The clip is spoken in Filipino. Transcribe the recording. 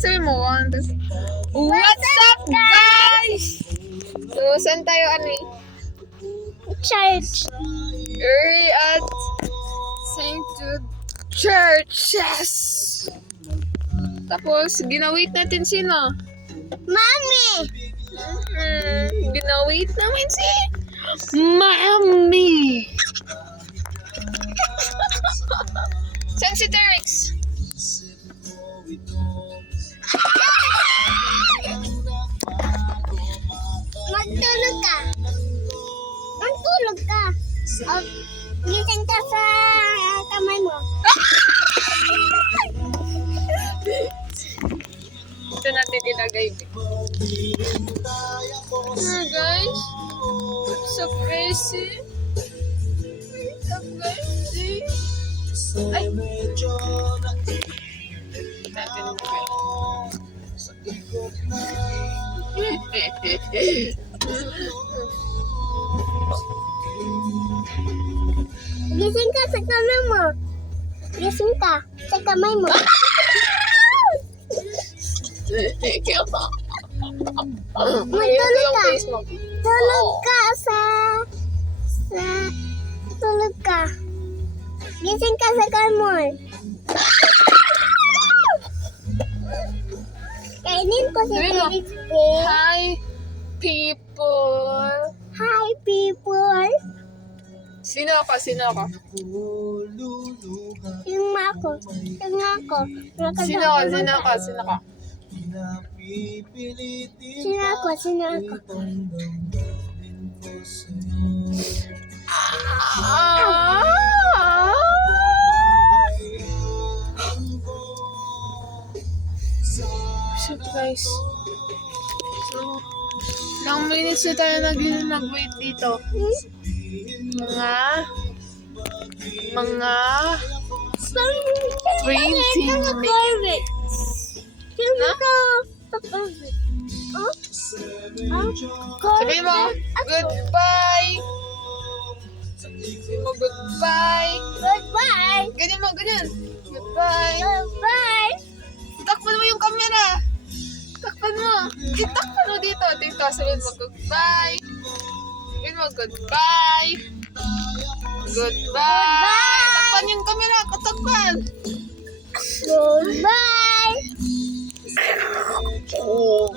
Sabi mo, 1, 2, what's up, guys? So, saan tayo, Church. We're at St. Jude Church. Yes! Tapos, ginawait natin sino? Mami! Ginawait namin si Mami! Saan si Terex? Magtulog ka. Magtulog ka. O, gising ka sa kamay mo. Ito natin ilagay. Guys? What's up, crazy? What's up, crazy? Ay! Natin ilagay. Gising ka sa kamay mo. Gising ka sa kamay mo. Magtulog ka. Tulog ka tulog ka. Gising ka sa kamay mo. Kainin ko si Sabi mo, Felix. Hi, people! Hi, people. Sino ako? Yung ako. Yung ako. Sino ako? Sino ako. So guys, ilang minutes na tayo nag-wait dito? Mga 20 minutes. Sabi mo, goodbye! Sabi mo, goodbye! Goodbye. Ganyan mo, ganyan! Goodbye! Goodbye. Takpan mo yung camera! Takpan mo! Itakpan mo dito! Dito, sabihin mo, goodbye! Sabihin mo, goodbye! Goodbye! Takpan yung camera! Katakpan! Goodbye. Oh.